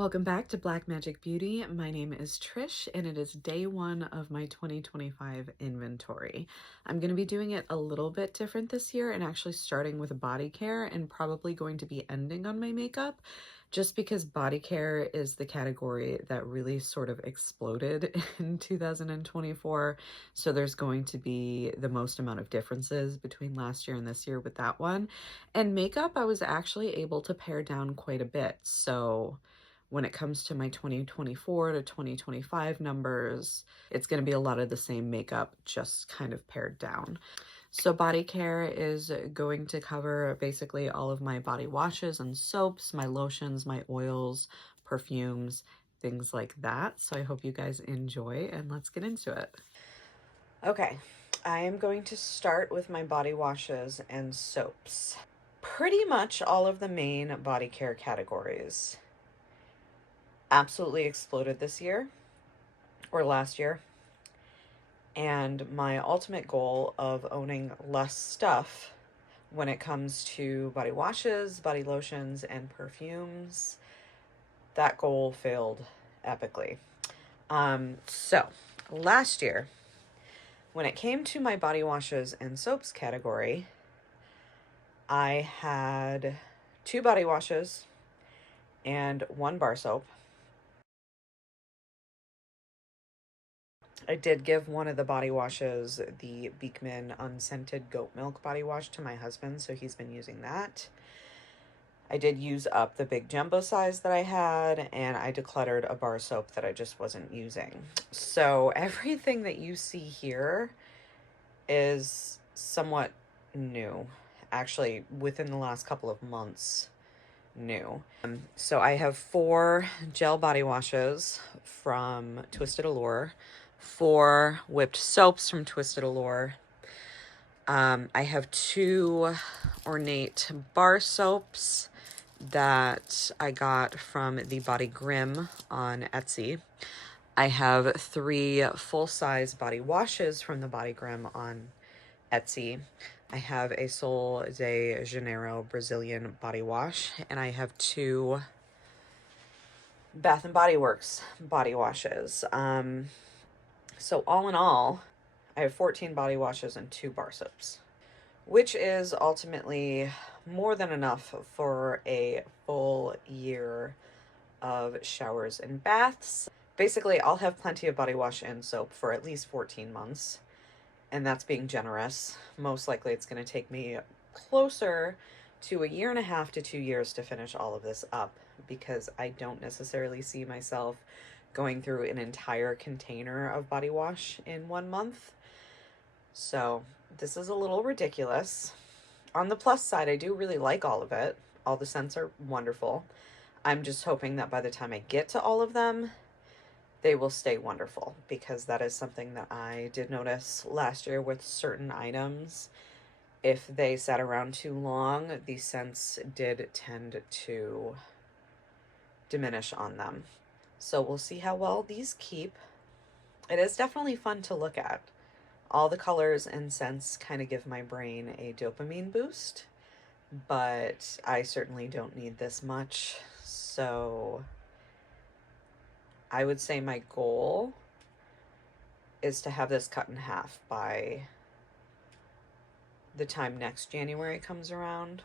Welcome back to Black Magic Beauty. My name is Trish and it is day one of my 2025 inventory. I'm going to be doing it a little bit different this year and actually starting with Bodycare and probably going to be ending on my makeup just because Bodycare is the category that really sort of exploded in 2024. So there's going to be the most amount of differences between last year and this year with that one. And makeup, I was actually able to pare down quite a bit. So when it comes to my 2024 to 2025 numbers, it's going to be a lot of the same makeup, just kind of pared down. So Bodycare is going to cover basically all of my body washes and soaps, my lotions, my oils, perfumes, things like that. So I hope you guys enjoy and let's get into it. Okay, I am going to start with my body washes and soaps. Pretty much all of the main body care categories absolutely exploded this year or last year. And my ultimate goal of owning less stuff when it comes to body washes, body lotions, and perfumes, that goal failed epically. So last year, when it came to my body washes and soaps category, I had 2 body washes and 1 bar soap. I did give one of the body washes, the Beekman Unscented Goat Milk body wash, to my husband, so he's been using that. I did use up the big jumbo size that I had, and I decluttered a bar soap that I just wasn't using. So everything that you see here is somewhat new, actually within the last couple of months new. So I have 4 gel body washes from Twisted Allure, 4 whipped soaps from Twisted Allure. I have 2 ornate bar soaps that I got from the Body Grim on Etsy. I have 3 full-size body washes from the Body Grim on Etsy. I have a Sol de Janeiro Brazilian body wash, and I have 2 Bath and Body Works body washes. So all in all, I have 14 body washes and 2 bar soaps, which is ultimately more than enough for a full year of showers and baths. Basically, I'll have plenty of body wash and soap for at least 14 months, and that's being generous. Most likely it's going to take me closer to 1.5 to 2 years to finish all of this up, because I don't necessarily see myself going through an entire container of body wash in 1 month. So this is a little ridiculous. On the plus side, I do really like all of it. All the scents are wonderful. I'm just hoping that by the time I get to all of them, they will stay wonderful, because that is something that I did notice last year with certain items. If they sat around too long, the scents did tend to diminish on them. So we'll see how well these keep. It is definitely fun to look at. All the colors and scents kind of give my brain a dopamine boost, but I certainly don't need this much. So I would say my goal is to have this cut in half by the time next January comes around.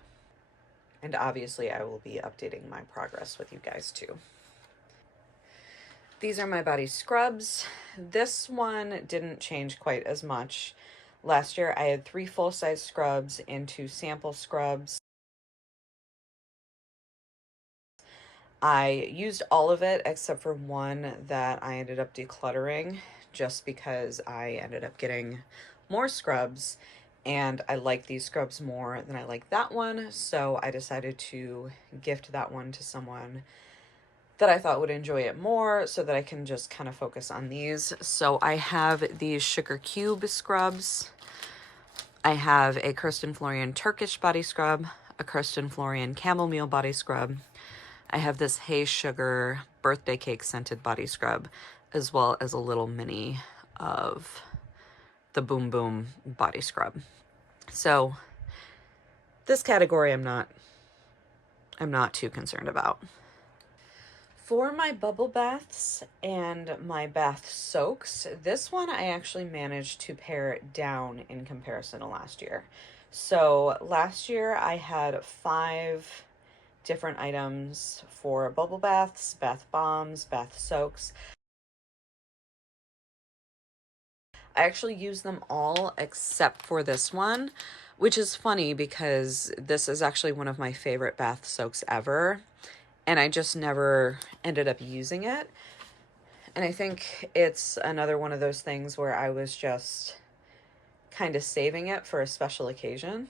And obviously I will be updating my progress with you guys too. These are my body scrubs. This one didn't change quite as much. Last year I had 3 full-size scrubs and 2 sample scrubs. I used all of it except for one that I ended up decluttering, just because I ended up getting more scrubs and I like these scrubs more than I like that one, so I decided to gift that one to someone that I thought would enjoy it more, so that I can just kind of focus on these. So I have these Sugar Cube scrubs. I have a Kirsten Florian Turkish body scrub, a Kirsten Florian chamomile body scrub. I have this Hey Sugar birthday cake scented body scrub, as well as a little mini of the Boom Boom body scrub. So this category I'm not too concerned about. For my bubble baths and my bath soaks, this one I actually managed to pare down in comparison to last year. So last year I had 5 different items for bubble baths, bath bombs, bath soaks. I actually use them all except for this one, which is funny because this is actually one of my favorite bath soaks ever, and I just never ended up using it. And I think it's another one of those things where I was just kind of saving it for a special occasion.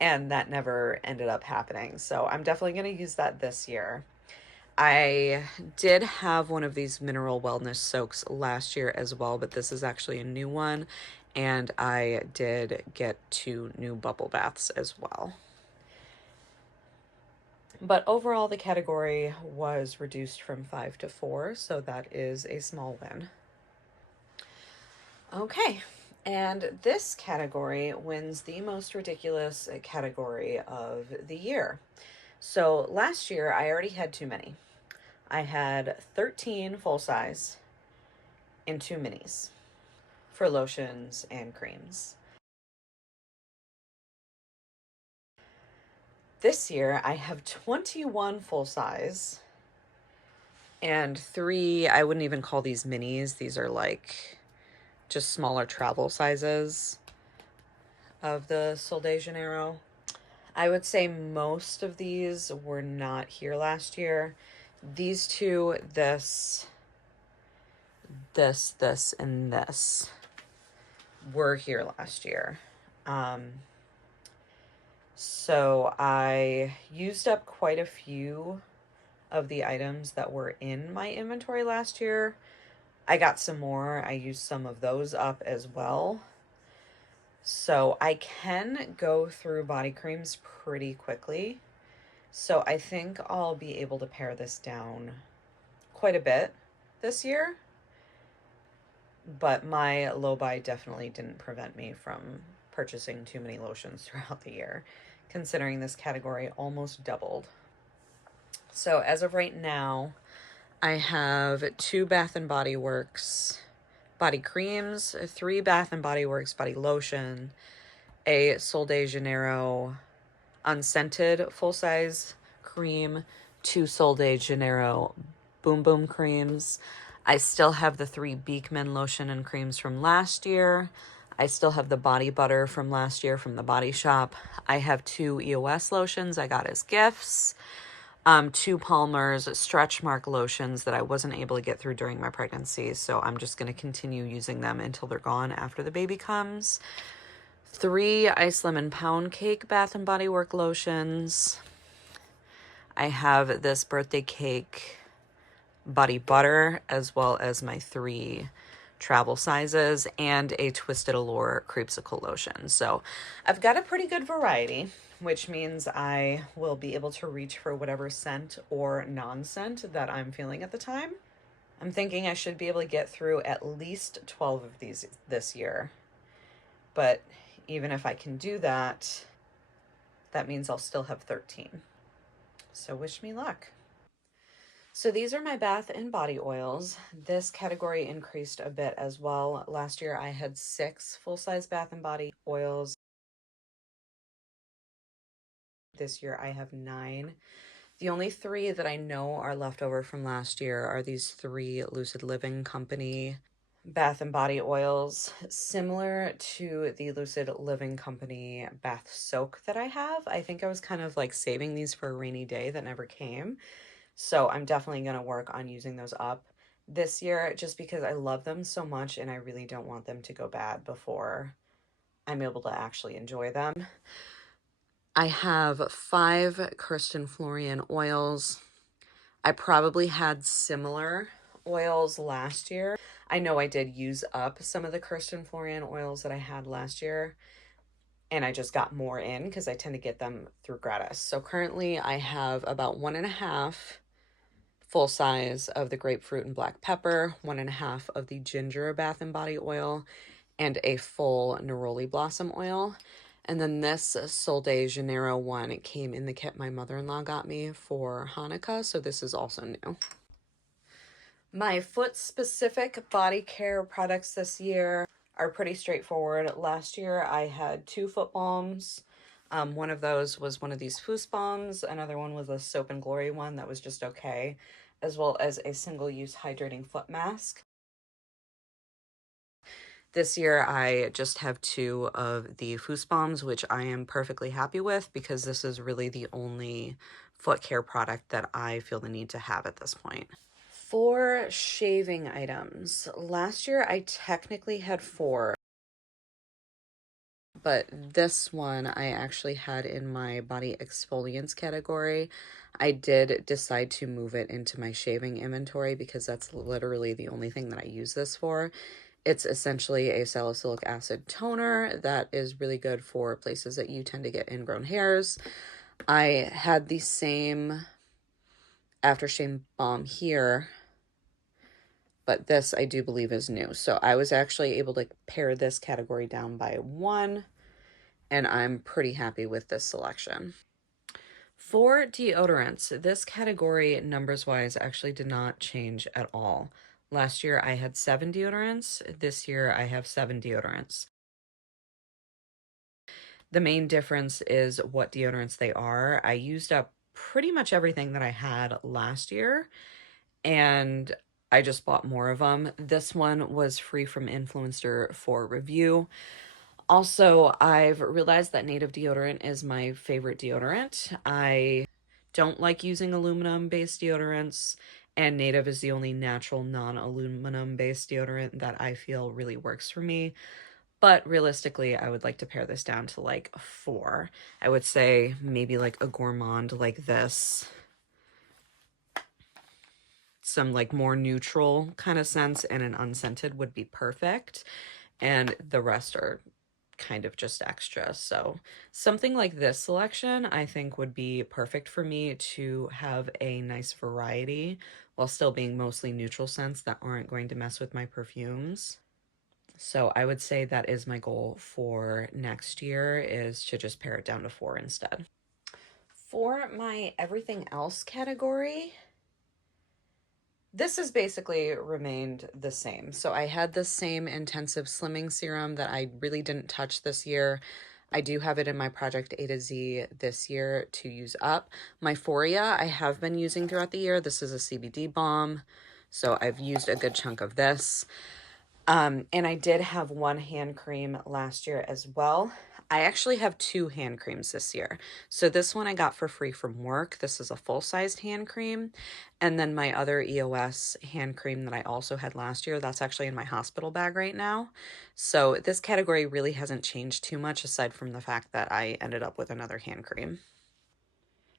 And that never ended up happening. So I'm definitely going to use that this year. I did have one of these mineral wellness soaks last year as well, but this is actually a new one. And I did get 2 new bubble baths as well. But overall, the category was reduced from 5 to 4, so that is a small win. Okay, and this category wins the most ridiculous category of the year. So last year, I already had too many. I had 13 full size and 2 minis for lotions and creams. This year, I have 21 full size and 3, I wouldn't even call these minis. These are like just smaller travel sizes of the Sol de Janeiro. I would say most of these were not here last year. These two, this, and this were here last year. So I used up quite a few of the items that were in my inventory last year. I got some more. I used some of those up as well. So I can go through body creams pretty quickly. So I think I'll be able to pare this down quite a bit this year. But my low buy definitely didn't prevent me from purchasing too many lotions throughout the year, considering this category almost doubled. So as of right now, I have 2 Bath and Body Works body creams, 3 Bath and Body Works body lotion, a Sol de Janeiro unscented full-size cream, 2 Sol de Janeiro Boom Boom creams. I still have the 3 Beekman lotion and creams from last year. I still have the body butter from last year from the Body Shop. I have 2 EOS lotions I got as gifts. 2 Palmer's stretch mark lotions that I wasn't able to get through during my pregnancy, so I'm just going to continue using them until they're gone after the baby comes. 3 Ice Lemon Pound Cake Bath and Body Work lotions. I have this birthday cake body butter, as well as my 3 travel sizes, and a Twisted Allure creamsicle lotion. So I've got a pretty good variety, which means I will be able to reach for whatever scent or non-scent that I'm feeling at the time. I'm thinking I should be able to get through at least 12 of these this year. But even if I can do that, that means I'll still have 13. So wish me luck. So these are my bath and body oils. This category increased a bit as well. Last year I had 6 full-size bath and body oils. This year I have 9. The only 3 that I know are left over from last year are these 3 Lucid Living Company bath and body oils, similar to the Lucid Living Company bath soak that I have. I think I was kind of like saving these for a rainy day that never came. So I'm definitely going to work on using those up this year just because I love them so much and I really don't want them to go bad before I'm able to actually enjoy them. I have 5 Kirsten Florian oils. I probably had similar oils last year. I know I did use up some of the Kirsten Florian oils that I had last year, and I just got more in because I tend to get them through gratis. So currently I have about 1.5 full size of the grapefruit and black pepper, 1.5 of the ginger bath and body oil, and a full neroli blossom oil. And then this Sol de Janeiro one, it came in the kit my mother-in-law got me for Hanukkah, so this is also new. My foot-specific body care products this year are pretty straightforward. Last year I had 2 foot balms. One of those was one of these Foos balms. Another one was a Soap and Glory one that was just okay, as well as a single-use hydrating foot mask. This year I just have 2 of the Foos balms, which I am perfectly happy with because this is really the only foot care product that I feel the need to have at this point. For shaving items, last year I technically had 4, but this one I actually had in my body exfoliants category. I did decide to move it into my shaving inventory because that's literally the only thing that I use this for. It's essentially a salicylic acid toner that is really good for places that you tend to get ingrown hairs. I had the same aftershave balm here, but this I do believe is new. So I was actually able to pare this category down by 1, and I'm pretty happy with this selection. For deodorants, this category numbers-wise actually did not change at all. Last year I had 7 deodorants. This year I have 7 deodorants. The main difference is what deodorants they are. I used up pretty much everything that I had last year, and I just bought more of them. This one was free from influencer for review. Also, I've realized that native deodorant is my favorite deodorant. I don't like using aluminum-based deodorants, and native is the only natural non-aluminum-based deodorant that I feel really works for me. But realistically, I would like to pare this down to like 4. I would say maybe like a gourmand like this. Some like more neutral kind of scents and an unscented would be perfect. And the rest are kind of just extra. So something like this selection I think would be perfect for me to have a nice variety while still being mostly neutral scents that aren't going to mess with my perfumes. So I would say that is my goal for next year, is to just pare it down to 4 instead. For my everything else category, this has basically remained the same. So I had the same intensive slimming serum that I really didn't touch this year. I do have it in my Project A to Z this year to use up. My Foria I have been using throughout the year. This is a CBD balm, so I've used a good chunk of this. And I did have 1 hand cream last year as well. I actually have 2 hand creams this year. So this one I got for free from work. This is a full-sized hand cream. And then my other EOS hand cream that I also had last year, that's actually in my hospital bag right now. So this category really hasn't changed too much aside from the fact that I ended up with another hand cream.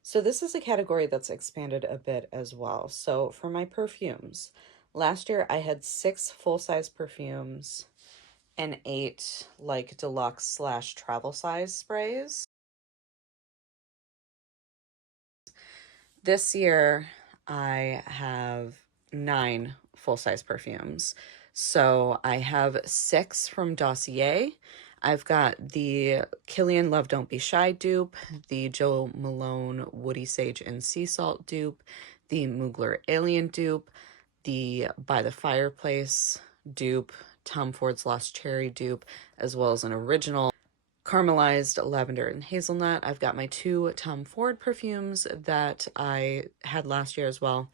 So this is a category that's expanded a bit as well. So for my perfumes, last year I had 6 full-size perfumes and 8 like deluxe slash travel size sprays. This year I have 9 full-size perfumes. So I have 6 from Dossier. I've got the Killian Love Don't Be Shy dupe, the Joe Malone Woody Sage and Sea Salt dupe, the Mugler Alien dupe, the By the Fireplace dupe, Tom Ford's Lost Cherry dupe, as well as an original caramelized lavender and hazelnut. I've got my 2 Tom Ford perfumes that I had last year as well.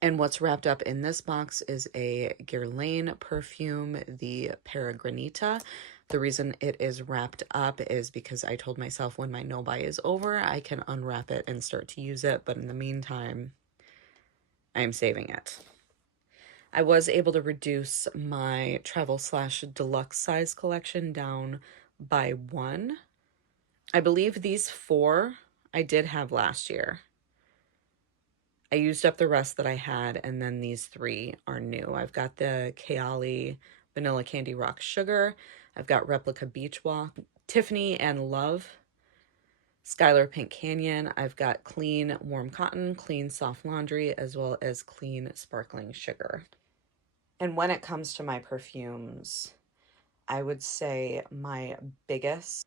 And what's wrapped up in this box is a Guerlain perfume, the Peregrinita. The reason it is wrapped up is because I told myself when my no-buy is over, I can unwrap it and start to use it. But in the meantime, I am saving it. I was able to reduce my travel slash deluxe size collection down by 1. I believe these 4 I did have last year. I used up the rest that I had, and then these 3 are new. I've got the Kayali Vanilla Candy Rock Sugar. I've got Replica Beach Walk, Tiffany and Love, Skylar Pink Canyon. I've got Clean Warm Cotton, Clean Soft Laundry, as well as Clean Sparkling Sugar. And when it comes to my perfumes, I would say my biggest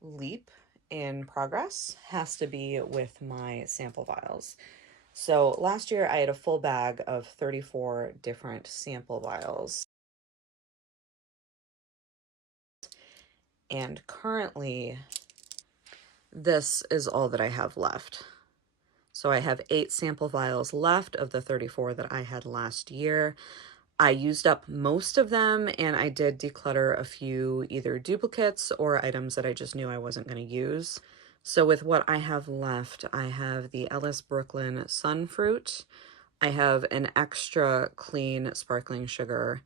leap in progress has to be with my sample vials. So last year I had a full bag of 34 different sample vials. And currently, this is all that I have left. So I have 8 sample vials left of the 34 that I had last year. I used up most of them, and I did declutter a few either duplicates or items that I just knew I wasn't going to use. So with what I have left, I have the Ellis Brooklyn Sunfruit. I have an extra clean sparkling sugar,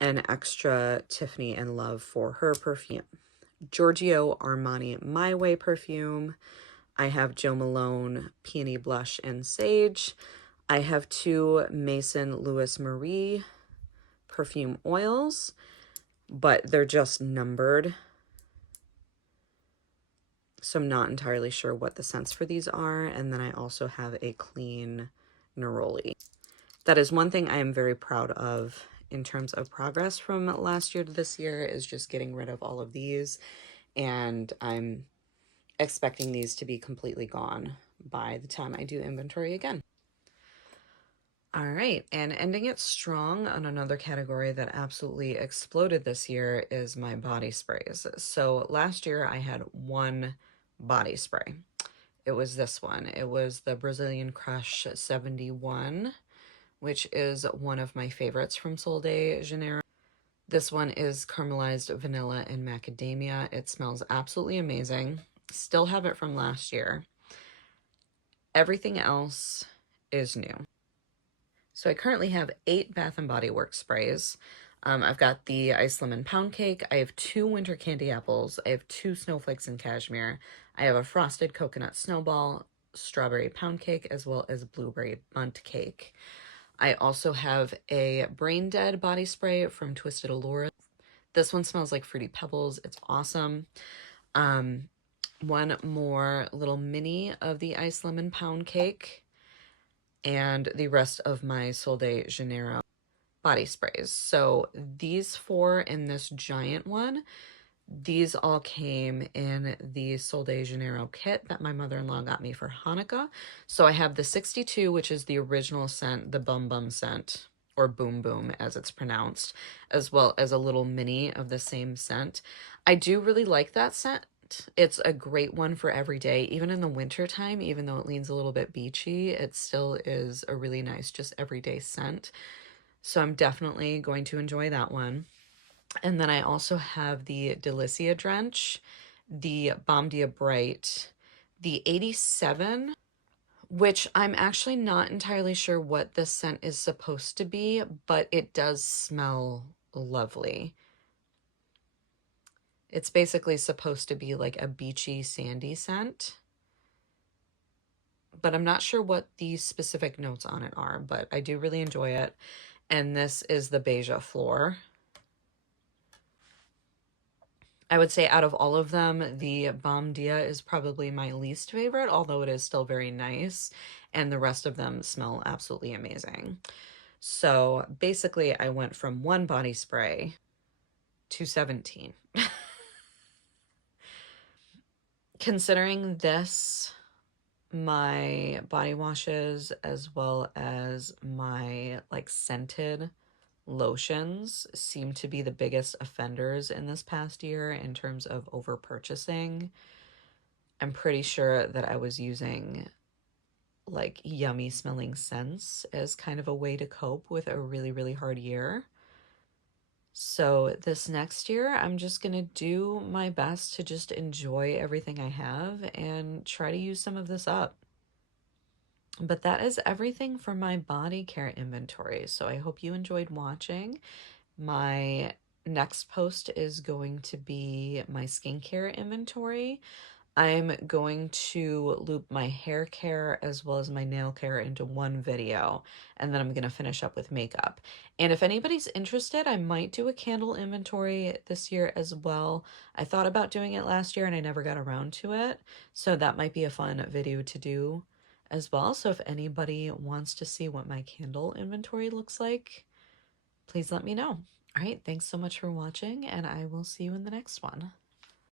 an extra Tiffany and Love for her perfume, Giorgio Armani My Way perfume. I have Jo Malone Peony Blush and Sage. I have 2 Maison Louis Marie perfume oils, but they're just numbered. So I'm not entirely sure what the scents for these are. And then I also have a clean neroli. That is one thing I am very proud of in terms of progress from last year to this year, is just getting rid of all of these. And I'm expecting these to be completely gone by the time I do inventory again. All right, and ending it strong on another category that absolutely exploded this year is my body sprays. So last year I had one body spray. It was this one. It was the Brazilian Crush 71, which is one of my favorites from Sol de Janeiro. This one is caramelized vanilla and macadamia. It smells absolutely amazing. Still have it from last year. Everything else is new. So I currently have 8 Bath & Body Works sprays. I've got the Ice Lemon Pound Cake. I have 2 Winter Candy Apples. I have 2 Snowflakes in Cashmere. I have a Frosted Coconut Snowball, Strawberry Pound Cake, as well as Blueberry Bundt Cake. I also have a Brain Dead body spray from Twisted Allure. This one smells like Fruity Pebbles. It's awesome. One more little mini of the Ice Lemon Pound Cake, and the rest of my Sol de Janeiro body sprays. So these 4 in this giant one, these all came in the Sol de Janeiro kit that my mother-in-law got me for Hanukkah. So I have the 62, which is the original scent, the Bum Bum scent, or Boom Boom as it's pronounced, as well as a little mini of the same scent. I do really like that scent. It's a great one for every day, even in the winter time. Even though it leans a little bit beachy, it still is a really nice, just everyday scent. So I'm definitely going to enjoy that one. And then I also have the Delicia Drench, the Balm Dia Bright, the 87, which I'm actually not entirely sure what this scent is supposed to be, but it does smell lovely. It's basically supposed to be like a beachy, sandy scent, but I'm not sure what the specific notes on it are, but I do really enjoy it. And this is the Beija Flor. I would say out of all of them, the Balm Dia is probably my least favorite, although it is still very nice, and the rest of them smell absolutely amazing. So basically, I went from 1 body spray to 17. Considering this, my body washes, as well as my like scented lotions, seem to be the biggest offenders in this past year in terms of over purchasing. I'm pretty sure that I was using like yummy smelling scents as kind of a way to cope with a really, really hard year. So this next year, I'm just going to do my best to just enjoy everything I have and try to use some of this up. But that is everything for my body care inventory. So I hope you enjoyed watching. My next post is going to be my skincare inventory. I'm going to loop my hair care as well as my nail care into one video, and then I'm going to finish up with makeup. And if anybody's interested, I might do a candle inventory this year as well. I thought about doing it last year and I never got around to it, so that might be a fun video to do as well. So if anybody wants to see what my candle inventory looks like, please let me know. All right, thanks so much for watching, and I will see you in the next one.